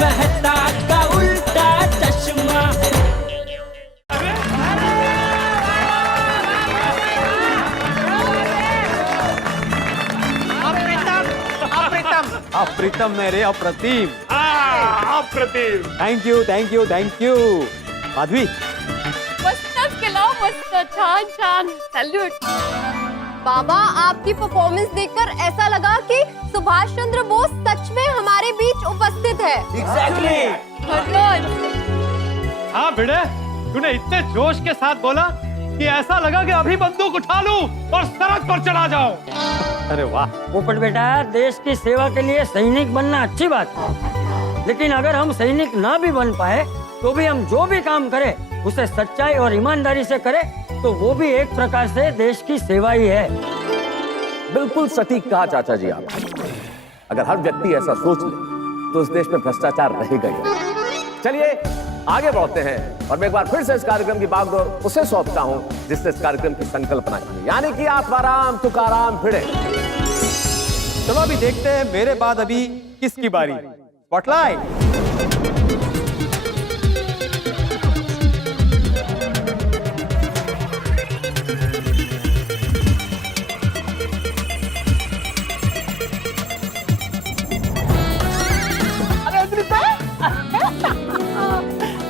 मेहता का उल्टा चश्मा। अप्रीतम नहीं रे, अप्रतिम। अप्रतिम। Thank you thank you thank you. Madhavi मस्त खिलाओ, मस्त, छान छान, सैल्यूट। बाबा, आपकी परफॉर्मेंस देखकर ऐसा लगा कि सुभाष चंद्र बोस सच में हमारे बीच उपस्थित है। एग्जैक्टली। हाँ भिड़े, तूने इतने जोश के साथ बोला कि ऐसा लगा कि अभी बंदूक उठा लूं और सड़क पर चला जाऊं। अरे वाह। पोपट बेटा, देश की सेवा के लिए सैनिक बनना अच्छी बात है, लेकिन अगर हम सैनिक ना भी बन पाए तो भी हम जो भी काम करें उसे सच्चाई और ईमानदारी से करें तो वो भी एक प्रकार से देश की सेवा ही है। बिल्कुल सटीक कहा चाचा जी आप। अगर हर व्यक्ति ऐसा सोच ले तो इस देश में भ्रष्टाचार रहेगा ही। चलिए आगे बढ़ते हैं और मैं एक बार फिर से इस कार्यक्रम की बागडोर उसे सौंपता हूं जिसने इस कार्यक्रम की संकल्पना की, यानी कि आत्माराम तुकाराम भिड़े। चलो अभी देखते हैं मेरे बाद अभी किसकी बारी। स्पॉटलाइट।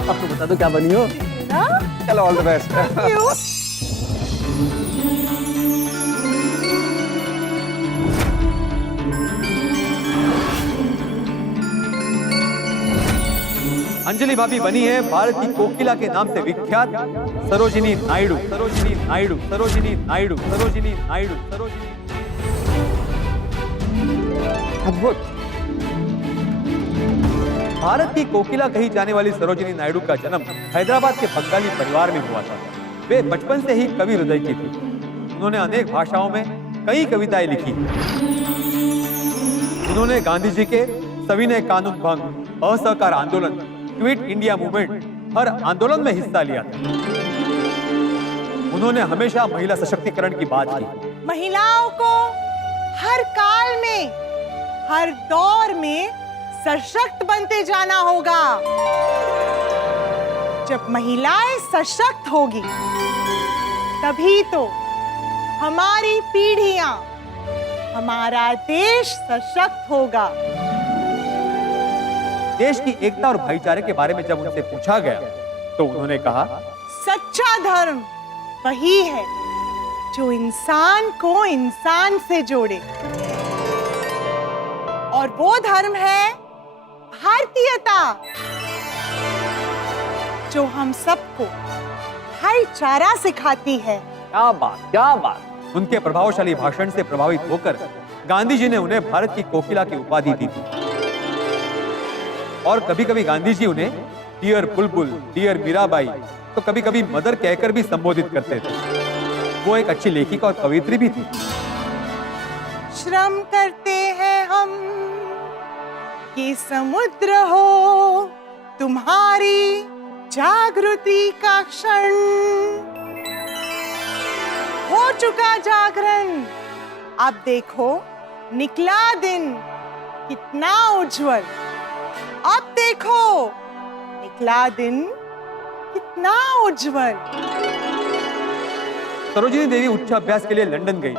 आपको बता दो क्या बनी हो। चलो ऑल द बेस्ट। अंजलि भाभी बनी है भारत की कोकिला के नाम से विख्यात सरोजिनी नायडू। सरोजिनी नायडू, सरोजिनी नायडू, सरोजिनी नायडू, सरोजिनी। अद्भुत। भारत की कोकिला कही जाने वाली सरोजिनी नायडू का जन्म हैदराबाद के बंगाली परिवार में हुआ था। वे बचपन से ही कवि हृदय की थी। उन्होंने अनेक भाषाओं में कई कविताएं लिखी। उन्होंने गांधी जी के सविनय कानून भंग, असहकार आंदोलन, क्विट इंडिया मूवमेंट हर आंदोलन में हिस्सा लिया था। उन्होंने हमेशा महिला सशक्तिकरण की बात की। महिलाओं को हर काल में, हर दौर में सशक्त बनते जाना होगा। जब महिलाएं सशक्त होगी तभी तो हमारी पीढ़ियां, हमारा देश सशक्त होगा। देश की एकता और भाईचारे के बारे में जब उनसे पूछा गया तो उन्होंने कहा, सच्चा धर्म वही है जो इंसान को इंसान से जोड़े, और वो धर्म है भारतीयता, जो हम सबको भाईचारा सिखाती है। क्या बात, क्या बात। उनके प्रभावशाली भाषण से प्रभावित होकर गांधी जी ने उन्हें भारत की कोकिला की उपाधि दी थी। और कभी कभी गांधी जी उन्हें डियर बुलबुल, डियर मीराबाई, तो कभी कभी मदर कहकर भी संबोधित करते थे। वो एक अच्छी लेखिका और कवियत्री भी थी। श्रम करते हैं हम कि समुद्र हो तुम्हारी जागृति का क्षण। हो चुका जागरण, अब देखो निकला दिन कितना उज्जवल। अब देखो निकला दिन कितना उज्जवल। सरोजिनी देवी उच्चाभ्यास के लिए लंदन गई।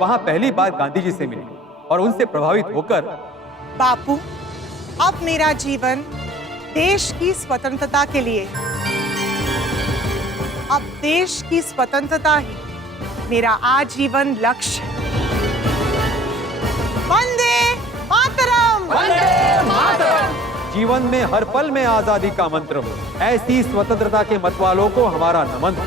वहां पहली बार गांधी जी से मिली और उनसे प्रभावित होकर, बापू, अब मेरा जीवन देश की स्वतंत्रता के लिए, अब देश की स्वतंत्रता ही मेरा आजीवन लक्ष्य है। वंदे मातरम। वंदे मातरम। जीवन में हर पल में आजादी का मंत्र हो, ऐसी स्वतंत्रता के मत वालों को हमारा नमन हो।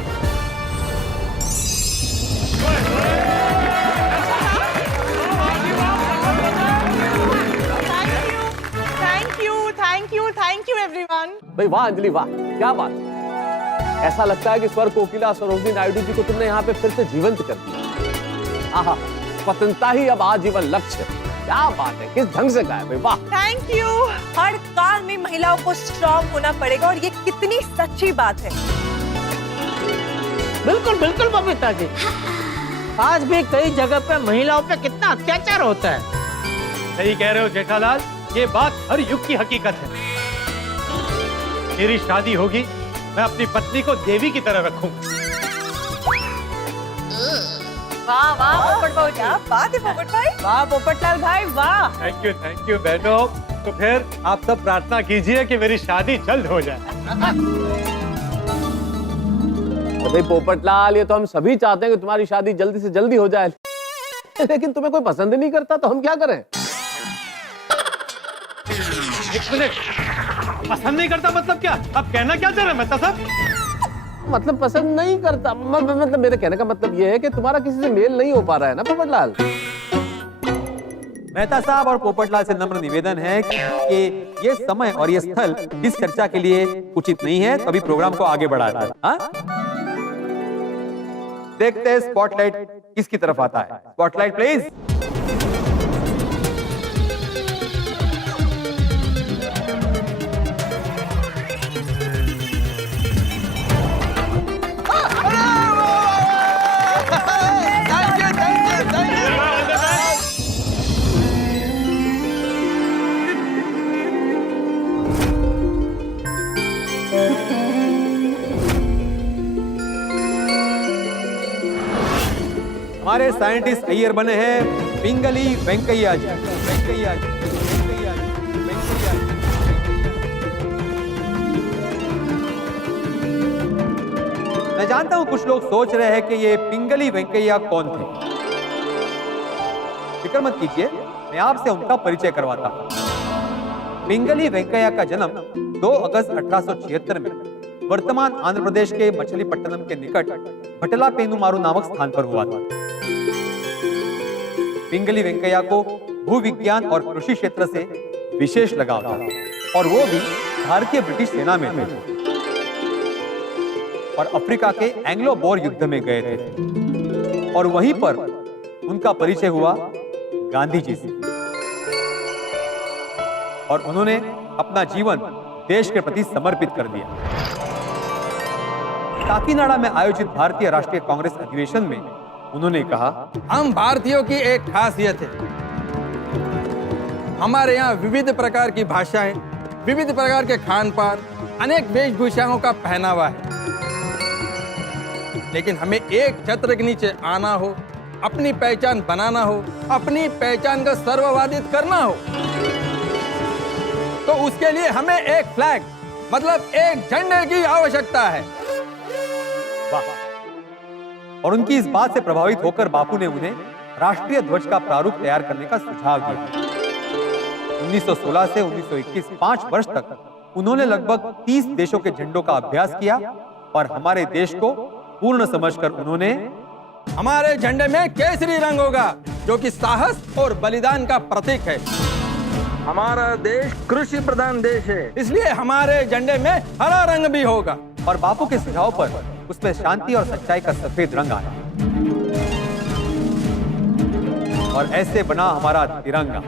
Thank you everyone. भाई वाह अंजलि, वाह, क्या बात। ऐसा लगता है कि स्वर कोकिला सरोजिनी नायडू जी को तुमने यहाँ पे फिर से जीवंत कर दिया। आहा, स्वतंत्रता ही अब आजीवन लक्ष्य है। क्या बात है, किस ढंग से गाया भाई, वाह। Thank you. हर काल में महिलाओं को स्ट्रॉन्ग होना पड़ेगा और ये कितनी सच्ची बात है। बिल्कुल बिल्कुल बबीता जी, आज भी कई जगह पे महिलाओं पे कितना अत्याचार होता है। सही कह रहे हो जेठालाल। ये बात हर युग की हकीकत है। मेरी शादी होगी, मैं अपनी पत्नी को देवी की तरह रखूंगा। वाह वाह पोपट भाई, क्या बात है पोपट भाई। वाह पोपटलाल भाई वाह। थैंक यू बहनों। तो फिर आप सब प्रार्थना कीजिए कि मेरी शादी जल्द हो जाए। भाई पोपटलाल, ये तो हम सभी चाहते हैं कि तुम्हारी शादी जल्दी से जल्दी हो जाए, लेकिन तुम्हें कोई पसंद ही नहीं करता, तो हम क्या करें? एक मिनट, पसंद नहीं करता मतलब क्या? आप कहना क्या चाह रहे हैं मेहता साहब? मतलब पसंद नहीं करता मतलब मेरे कहने का मतलब ये है कि तुम्हारा किसी से मेल नहीं हो पा रहा है ना पोपटलाल। मेहता साहब और पोपटलाल से नम्र निवेदन है कि ये समय और ये स्थल इस चर्चा के लिए उचित नहीं है, तो अभी प्रोग्राम को आगे बढ़ाते हैं। हाँ? देखते हैं स्पॉटलाइट किसकी तरफ आता है। Spotlight please. हमारे साइंटिस्ट अय्यर बने हैं पिंगली वेंकैया जी। वेंकैया जी, वेंकैया जी, वेंकैया जी। मैं जानता हूं कुछ लोग सोच रहे हैं कि ये पिंगली वेंकैया कौन थे। फिक्र मत कीजिए, मैं आपसे उनका परिचय करवाता हूं। पिंगली वेंकैया का जन्म 2 अगस्त 1876 में वर्तमान आंध्र प्रदेश के मछलीपट्टनम के निकट भटला पेनुमारू नामक स्थान पर हुआ था। पिंगली वेंकैया को भूविज्ञान और कृषि क्षेत्र से विशेष लगाव था और वो भी भारतीय ब्रिटिश सेना में थे और अफ्रीका के एंग्लो बोर युद्ध में गए थे और वहीं पर उनका परिचय हुआ गांधी जी से और उन्होंने अपना जीवन देश के प्रति समर्पित कर दिया। काकीनाडा में आयोजित भारतीय राष्ट्रीय कांग्रेस अधिवेशन में उन्होंने कहा, हम भारतीयों की एक खासियत है, हमारे यहाँ विविध प्रकार की भाषाएं, विविध प्रकार के खान पान, अनेक वेशभूषाओं का पहनावा है, लेकिन हमें एक छत्र के नीचे आना हो, अपनी पहचान बनाना हो, अपनी पहचान का सर्ववादित करना हो, तो उसके लिए हमें एक फ्लैग मतलब एक झंडे की आवश्यकता है। और उनकी इस बात से प्रभावित होकर बापू ने उन्हें राष्ट्रीय ध्वज का प्रारूप तैयार करने का सुझाव दिया। 1916 से 1921 5 वर्ष तक उन्होंने लगभग 30 देशों के झंडों का अभ्यास किया और हमारे देश को पूर्ण समझकर उन्होंने हमारे झंडे में केसरी रंग होगा जो कि साहस और बलिदान का प्रतीक है। हमारा देश कृषि प्रधान देश है, इसलिए हमारे झंडे में हरा रंग भी होगा। और बापू के सुझाव पर उसमें शांति और सच्चाई का सफेद रंग आया और ऐसे बना हमारा तिरंगा।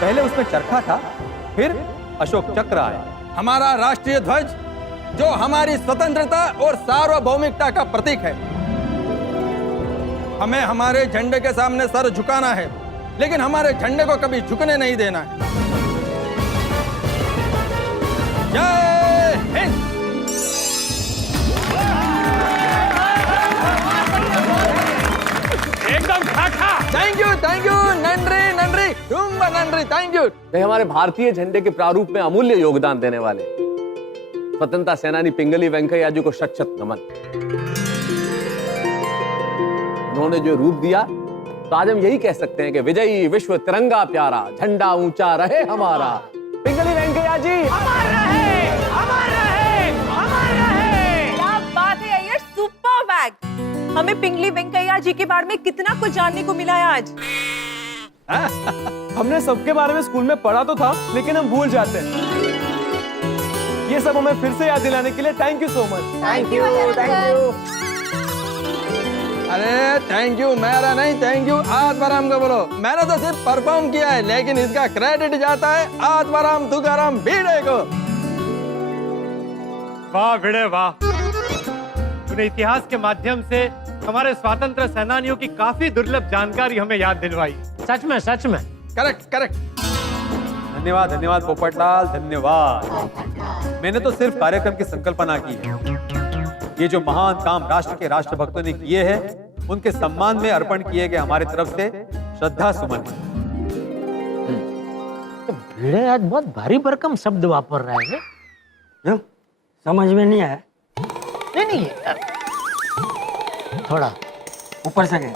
पहले उसमें चरखा था, फिर अशोक चक्र आया। हमारा राष्ट्रीय ध्वज जो हमारी स्वतंत्रता और सार्वभौमिकता का प्रतीक है। हमें हमारे झंडे के सामने सर झुकाना है, लेकिन हमारे झंडे को कभी झुकने नहीं देना है। जय हिंद। एकदम ठाठा। थैंक यू नंद्री नंद्री रुम्बा नंद्री, थैंक यू। हमारे भारतीय झंडे के प्रारूप में अमूल्य योगदान देने वाले स्वतंत्रता सेनानी पिंगली वेंकैया जी को शत शत नमन। उन्होंने जो रूप दिया, तो आज हम यही कह सकते हैं कि विजयी विश्व तिरंगा प्यारा, झंडा ऊंचा रहे हमारा। पिंगली वेंकैया जी अमर रहे, अमर रहे, अमर रहे। क्या बात है अय्यर, सुपर बैग। हमें पिंगली वेंकैया जी के बारे में कितना कुछ जानने को मिला है आज। हमने सबके बारे में स्कूल में पढ़ा तो था, लेकिन हम भूल जाते हैं। ये सब हमें फिर से याद दिलाने के लिए thank you so much. Thank you, thank you. अरे थैंक यू मेरा नहीं, थैंक यू आत्माराम को बोलो। मैंने तो सिर्फ परफॉर्म किया है, लेकिन इसका क्रेडिट जाता है आत्माराम तुकाराम भिड़े को। वाह भिड़े वाह, तूने इतिहास के माध्यम से हमारे स्वतंत्र सेनानियों की काफी दुर्लभ जानकारी हमें याद दिलवाई। सच में करेक्ट करेक्ट। धन्यवाद धन्यवाद पोपटलाल, धन्यवाद। मैंने तो सिर्फ कार्यक्रम की संकल्पना की है। ये जो महान काम राष्ट्र के राष्ट्रभक्तों ने किए हैं, उनके सम्मान में अर्पण किए गए हमारे तरफ से श्रद्धा सुमन। तो भिड़े आज बहुत भारी भरकम शब्द वापर रहा है। क्यों? समझ में नहीं आया? नहीं थोड़ा ऊपर से गए।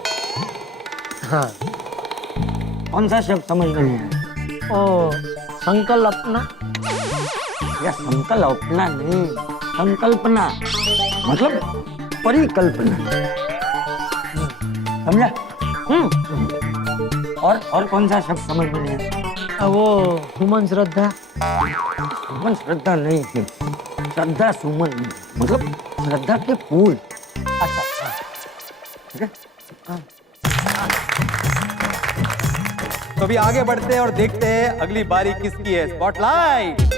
हाँ। कौन सा शब्द समझ में नहीं आया? ओ संकल्पना। या संकल्पना नहीं, संकल्पना मतलब परिकल्पना, समझा? और कौन सा शब्द समझ में नहीं आया? वो सुमन श्रद्धा। सुमन श्रद्धा नहीं थी, श्रद्धा सुमन मतलब श्रद्धा के फूल। अच्छा ठीक है? तो अभी आगे बढ़ते हैं और देखते हैं अगली बारी किसकी है। स्पॉटलाइट।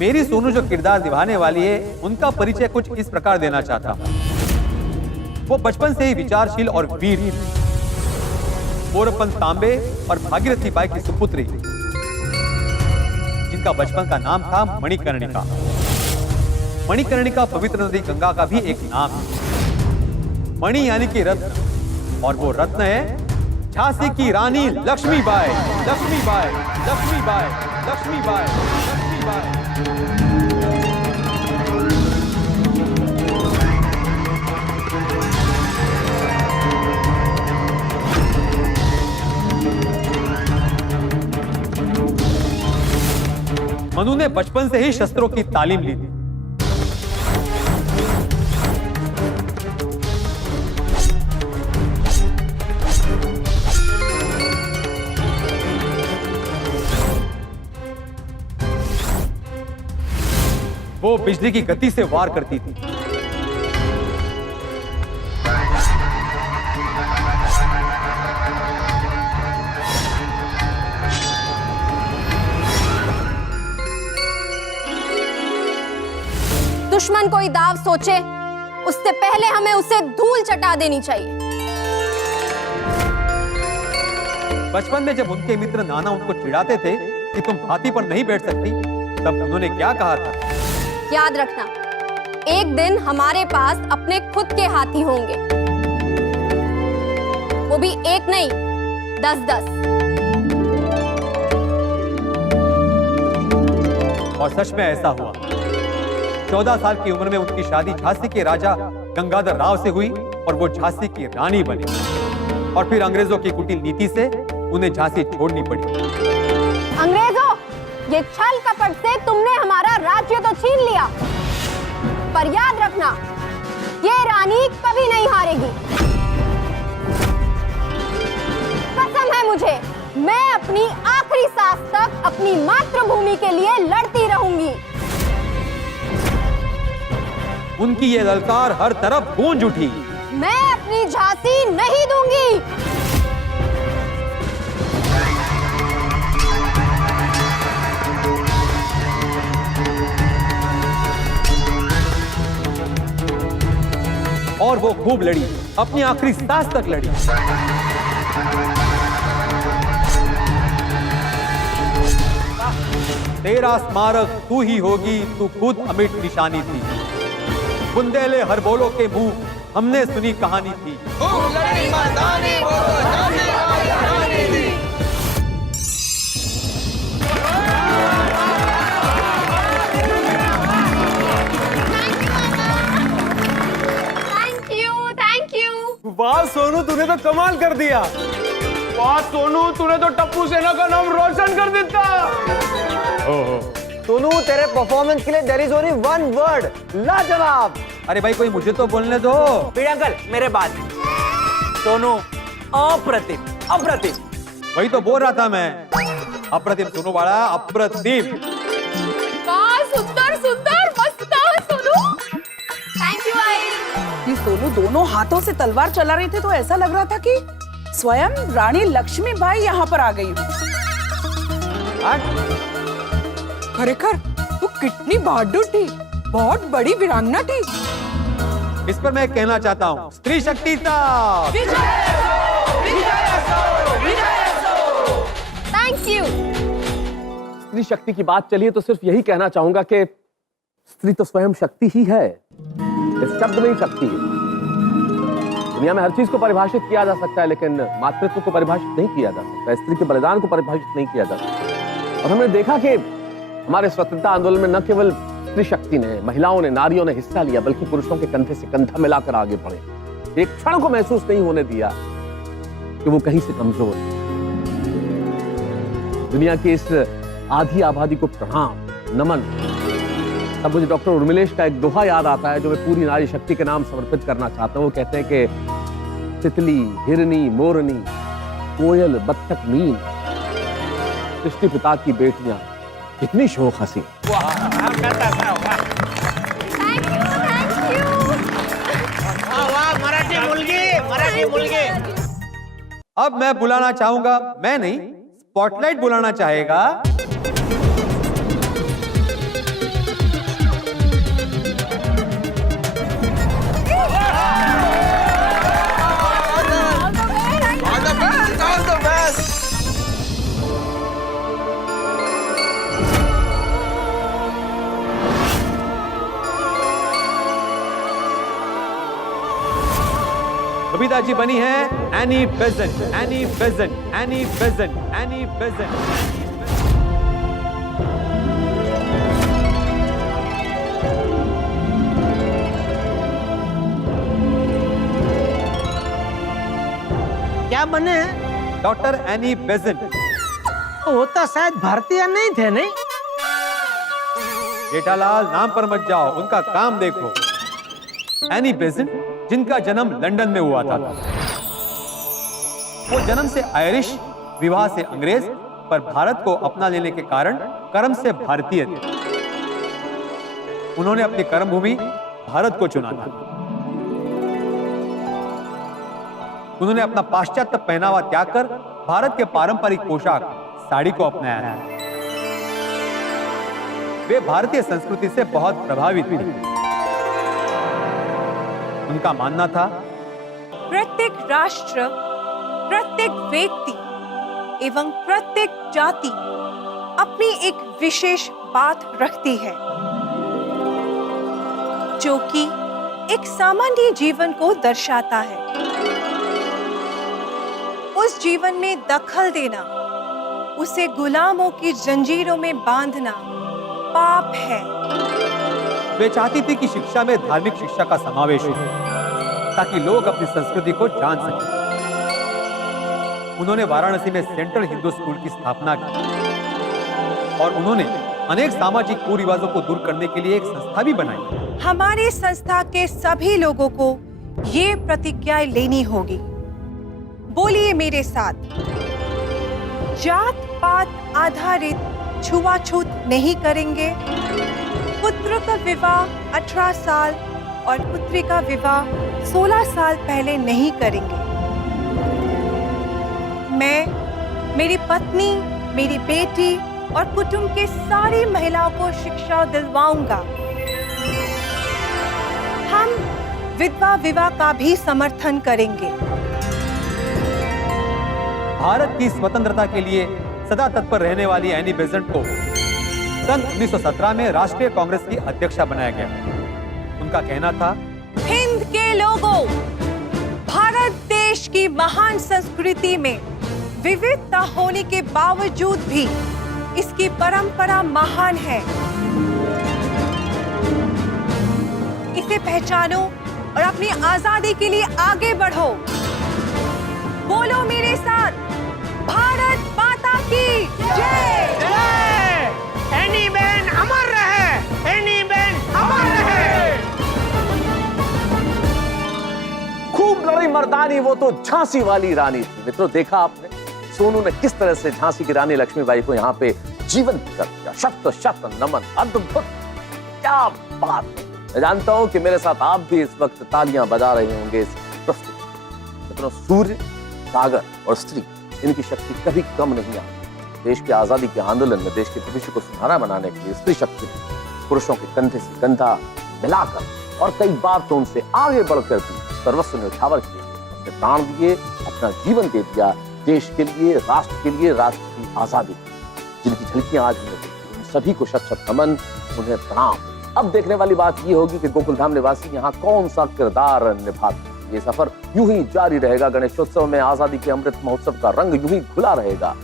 मेरी सोनू जो किरदार निभाने वाली है, उनका परिचय कुछ इस प्रकार देना चाहता हूं। वो बचपन से ही विचारशील और वीर थी। मोरपन तांबे और भागीरथी बाई की सुपुत्री, जिनका बचपन का नाम था मणिकर्णिका। मणिकर्णिका पवित्र नदी गंगा का भी एक नाम है। मणि यानी कि रत्न, और वो रत्न है झांसी की रानी लक्ष्मीबाई। लक्ष्मीबाई, लक्ष्मीबाई, लक्ष्मीबाई, लक्ष्मीबाई। मनु ने बचपन से ही शस्त्रों की तालीम ली थी। वो बिजली की गति से वार करती थी। दुश्मन कोई दाव सोचे उससे पहले हमें उसे धूल चटा देनी चाहिए। बचपन में जब उनके मित्र नाना उनको चिढ़ाते थे कि तुम हाथी पर नहीं बैठ सकती, तब उन्होंने क्या कहा था? याद रखना, एक दिन हमारे पास अपने खुद के हाथी होंगे, वो भी एक नहीं 10-10। और सच में ऐसा हुआ। 14 साल की उम्र में उनकी शादी झांसी के राजा गंगाधर राव से हुई और वो झांसी की रानी बनी। और फिर अंग्रेजों की कुटिल नीति से उन्हें झांसी छोड़नी पड़ी। अंग्रेजों, ये छल कपट से तुमने हमारा राज्य तो छीन लिया, पर याद रखना, ये रानी कभी नहीं हारेगी। कसम है मुझे, मैं अपनी आखिरी सांस तक अपनी मातृभूमि के लिए लड़ती रहूंगी। उनकी ये ललकार हर तरफ गूंज उठी। मैं अपनी झांसी नहीं दूंगी। और वो खूब लड़ी, अपनी आखिरी सांस तक लड़ी। तेरा स्मारक तू ही होगी, तू खुद अमिट निशानी थी। बुंदेले हर बोलो के मुंह हमने सुनी कहानी थी। Thank you. वाह सोनू, तूने तो कमाल कर दिया। वाह सोनू, तूने तो टप्पू सेना का नाम रोशन कर देता। सोनू, तेरे परफॉर्मेंस के लिए there is only one word, लाजवाब। अरे भाई, कोई मुझे तो बोलने दो। अंकल मेरे बाद सोनू अप्रतिम अप्रतिम। वही तो बोल रहा था मैं, अप्रतिम सोनू वाला, अप्रतिम। सुंदर सुंदर मस्त सोनू। थैंक यू आई। ये सोनू दोनों हाथों से तलवार चला रहे थे तो ऐसा लग रहा था कि स्वयं रानी लक्ष्मीबाई यहाँ पर आ गई। खरेखर तू कितनी बहादुर थी, बहुत बड़ी वीरांगना थी। इस पर मैं कहना चाहता हूँ, स्त्री शक्ति थैंक यू। स्त्री शक्ति की बात चलिए तो सिर्फ यही कहना चाहूंगा कि स्त्री तो स्वयं शक्ति ही है। इस शब्द में ही शक्ति है। दुनिया में हर चीज को परिभाषित किया जा सकता है, लेकिन मातृत्व को परिभाषित नहीं किया जा सकता, स्त्री के बलिदान को परिभाषित नहीं किया जा सकता। और हमने देखा कि हमारे स्वतंत्रता आंदोलन में न केवल स्त्री शक्ति ने, महिलाओं ने, नारियों ने हिस्सा लिया, बल्कि पुरुषों के कंधे से कंधा मिलाकर आगे बढ़े। एक क्षण को महसूस नहीं होने दिया कि वो कहीं से कमजोर है। दुनिया की इस आधी आबादी को प्रणाम, नमन। तब मुझे डॉक्टर उर्मिलेश का एक दोहा याद आता है जो मैं पूरी नारी शक्ति के नाम समर्पित करना चाहता हूँ। वो कहते हैं कि तितली, हिरनी, मोरनी, कोयल, बत्तख, मीन, सृष्टि पिता की बेटियां कितनी शोक हंसी। अब मैं बुलाना चाहूंगा, मैं नहीं, स्पॉटलाइट बुलाना चाहेगा बबीता जी बनी है Annie Besant, Annie Besant, Annie Besant, Annie Besant. क्या बने हैं? Doctor Annie Besant. वो तो शायद भारतीय नहीं थे, नहीं? जेठालाल नाम पर मत जाओ, उनका काम देखो। एनी बेजेंट जिनका जन्म लंदन में हुआ था। वो जन्म से आयरिश, विवाह से अंग्रेज, पर भारत को अपना लेने के कारण कर्म से भारतीय थे। उन्होंने अपनी कर्मभूमि भारत को चुना था। उन्होंने अपना पाश्चात्य पहनावा त्याग कर भारत के पारंपरिक पोशाक साड़ी को अपनाया है। वे भारतीय संस्कृति से बहुत प्रभावित थे। उनका मानना था प्रत्येक राष्ट्र, प्रत्येक व्यक्ति एवं प्रत्येक जाति अपनी एक विशेष बात रखती है जो कि एक सामान्य जीवन को दर्शाता है। उस जीवन में दखल देना, उसे गुलामों की जंजीरों में बांधना पाप है। वे चाहती थी कि शिक्षा में धार्मिक शिक्षा का समावेश हो ताकि लोग अपनी संस्कृति को जान सकें। उन्होंने वाराणसी में सेंट्रल हिंदू स्कूल की स्थापना की और उन्होंने अनेक सामाजिक कुरिवाजों को दूर करने के लिए एक संस्था भी बनाई। हमारी संस्था के सभी लोगों को ये प्रतिज्ञा लेनी होगी। बोलिए मेरे साथ, जात पात आधारित छुआछूत नहीं करेंगे। पुत्र का विवाह 18 साल और पुत्री का विवाह 16 साल पहले नहीं करेंगे। मैं, मेरी पत्नी, मेरी बेटी और कुटुंब के सारी महिलाओं को शिक्षा दिलवाऊंगा। हम विधवा विवाह का भी समर्थन करेंगे। भारत की स्वतंत्रता के लिए सदा तत्पर रहने वाली एनी बेजेंट को सन 1917 में राष्ट्रीय कांग्रेस की अध्यक्षा बनाया गया। उनका कहना था, हिंद के लोगों, भारत देश की महान संस्कृति में विविधता होने के बावजूद भी इसकी परंपरा महान है। इसे पहचानो और अपनी आजादी के लिए आगे बढ़ो। बोलो मेरे साथ, भारत माता की जय। एनी बहन अमर रहे, एनी बहन अमर रहे। खूब लड़ी मर्दानी वो तो झांसी वाली रानी थी। मित्रों, देखा आपने सोनू ने किस तरह से झांसी की रानी लक्ष्मीबाई को यहाँ पे जीवंत कर दिया। शत शत नमन, अद्भुत, क्या बात। मैं जानता हूं कि मेरे साथ आप भी इस वक्त तालियां बजा रहे होंगे इस प्रस्तुति। मित्रों, सूर्य, सागर और स्त्री, इनकी शक्ति कभी कम नहीं आती। देश की आजादी के आंदोलन में देश के भविष्य को सुनहरा बनाने के लिए स्त्री शक्ति ने पुरुषों के कंधे से कंधा मिलाकर और कई बार तो उनसे आगे बढ़कर भी सर्वस्व न्यौछावर किए, अपने प्राण दिए, अपना जीवन दे दिया देश के लिए, राष्ट्र की आजादी, जिनकी झलकियां आज हमने देखी। उन सभी को शत शत नमन, उन्हें प्रणाम। अब देखने वाली बात ये होगी कि गोकुलधाम निवासी यहाँ कौन सा किरदार निभाते। ये सफर यूं ही जारी रहेगा। गणेशोत्सव में आजादी के अमृत महोत्सव का रंग यूं ही खुला रहेगा।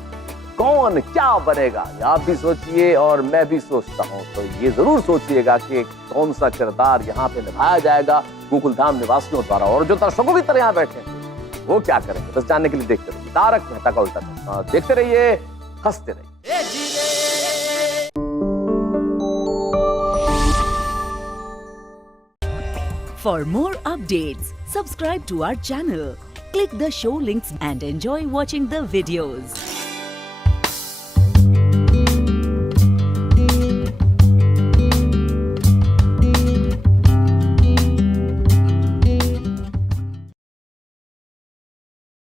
कौन क्या बनेगा, आप भी सोचिए और मैं भी सोचता हूँ। तो ये जरूर सोचिएगा कि कौन सा किरदार यहाँ पे निभाया जाएगा गोकुलधाम निवासियों द्वारा, और जो दर्शकों की तरह यहाँ बैठे हैं वो क्या करेंगे, बस जानने के लिए देखते रहिए तारक मेहता का उल्टा चश्मा। देखते रहिए, हंसते रहिए। For more updates, subscribe to our channel, click the show links and enjoy watching the videos.